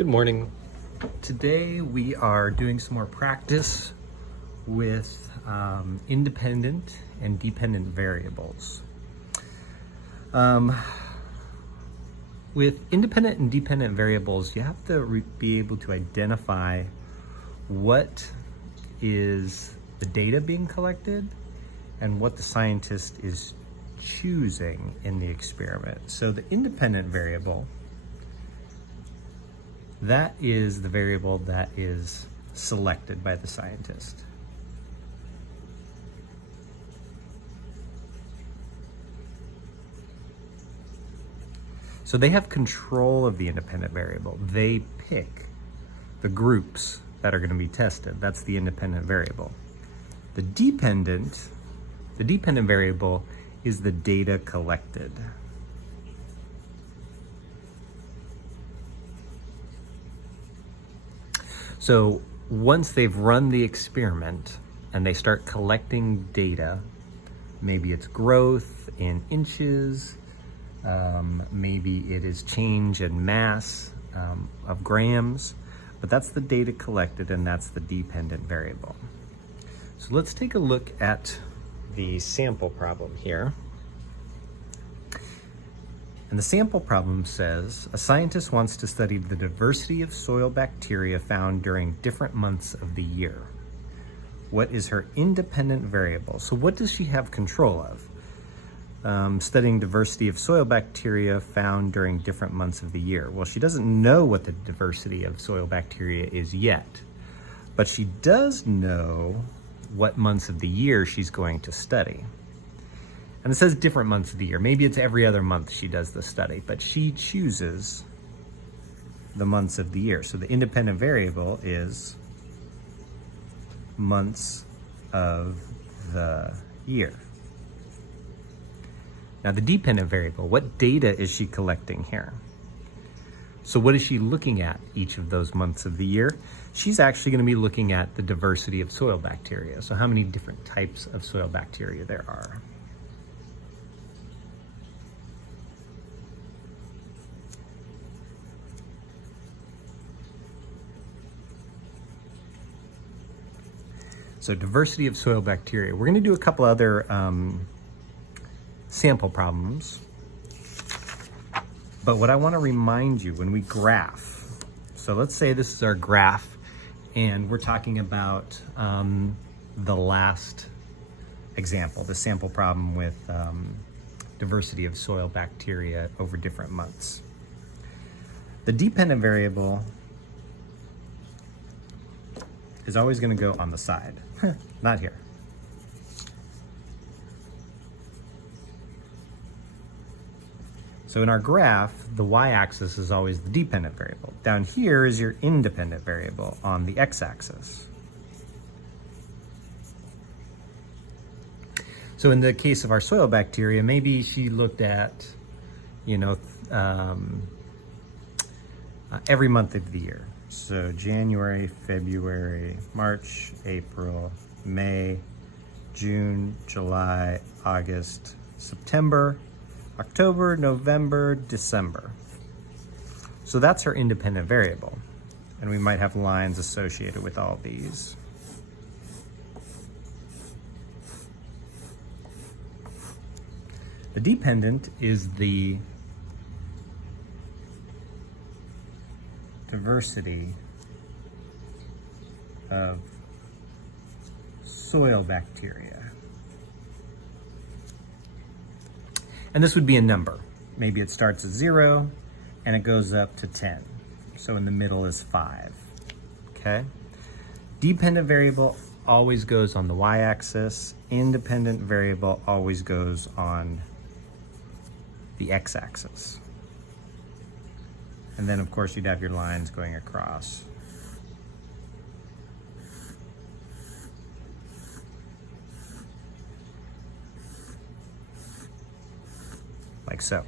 Good morning. Today we are doing some more practice with independent and dependent variables. With independent and dependent variables, you have to be able to identify what is the data being collected and what the scientist is choosing in the experiment. So the independent variable, that is the variable that is selected by the scientist. So they have control of the independent variable. They pick the groups that are going to be tested. That's the independent variable. The dependent variable is the data collected. So once they've run the experiment and they start collecting data, maybe it's growth in inches, maybe it is change in mass of grams, but that's the data collected and that's the dependent variable. So let's take a look at the sample problem here. And the sample problem says, a scientist wants to study the diversity of soil bacteria found during different months of the year. What is her independent variable? So what does she have control of? Studying diversity of soil bacteria found during different months of the year. Well, she doesn't know what the diversity of soil bacteria is yet, but she does know what months of the year she's going to study. And it says different months of the year. Maybe it's every other month she does the study, but she chooses the months of the year. So the independent variable is months of the year. Now the dependent variable, what data is she collecting here? So what is she looking at each of those months of the year? She's actually going to be looking at the diversity of soil bacteria. So how many different types of soil bacteria there are. So diversity of soil bacteria. We're going to do a couple other sample problems. But what I want to remind you when we graph, so let's say this is our graph and we're talking about the last example, the sample problem with diversity of soil bacteria over different months. The dependent variable is always going to go on the side, not here. So in our graph, the y-axis is always the dependent variable. Down here is your independent variable on the x-axis. So in the case of our soil bacteria, maybe she looked at, every month of the year. So January, February, March, April, May, June, July, August, September, October, November, December. So that's our independent variable. And we might have lines associated with all these. The dependent is the diversity of soil bacteria. And this would be a number. Maybe it starts at 0 and it goes up to 10. So in the middle is 5. Okay? Dependent variable always goes on the y-axis. Independent variable always goes on the x-axis. And then of course you'd have your lines going across. Like so.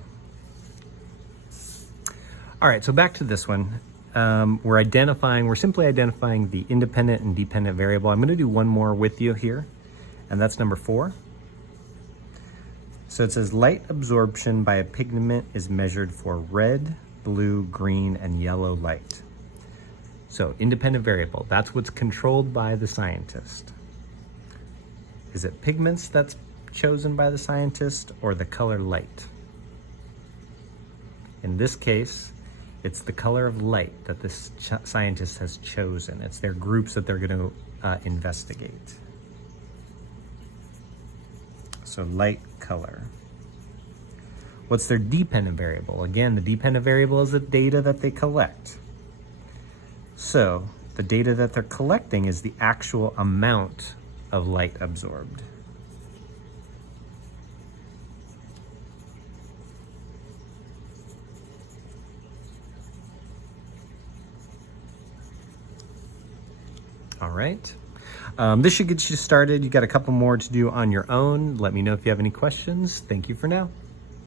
All right, so back to this one. We're simply identifying the independent and dependent variable. I'm gonna do one more with you here, and that's number 4. So it says light absorption by a pigment is measured for red, blue, green, and yellow light. So independent variable, that's what's controlled by the scientist. Is it pigments that's chosen by the scientist or the color light? In this case, it's the color of light that the scientist has chosen. It's their groups that they're going to investigate. So light color. What's their dependent variable? Again, the dependent variable is the data that they collect. So the data that they're collecting is the actual amount of light absorbed. All right. This should get you started. You got a couple more to do on your own. Let me know if you have any questions. Thank you for now.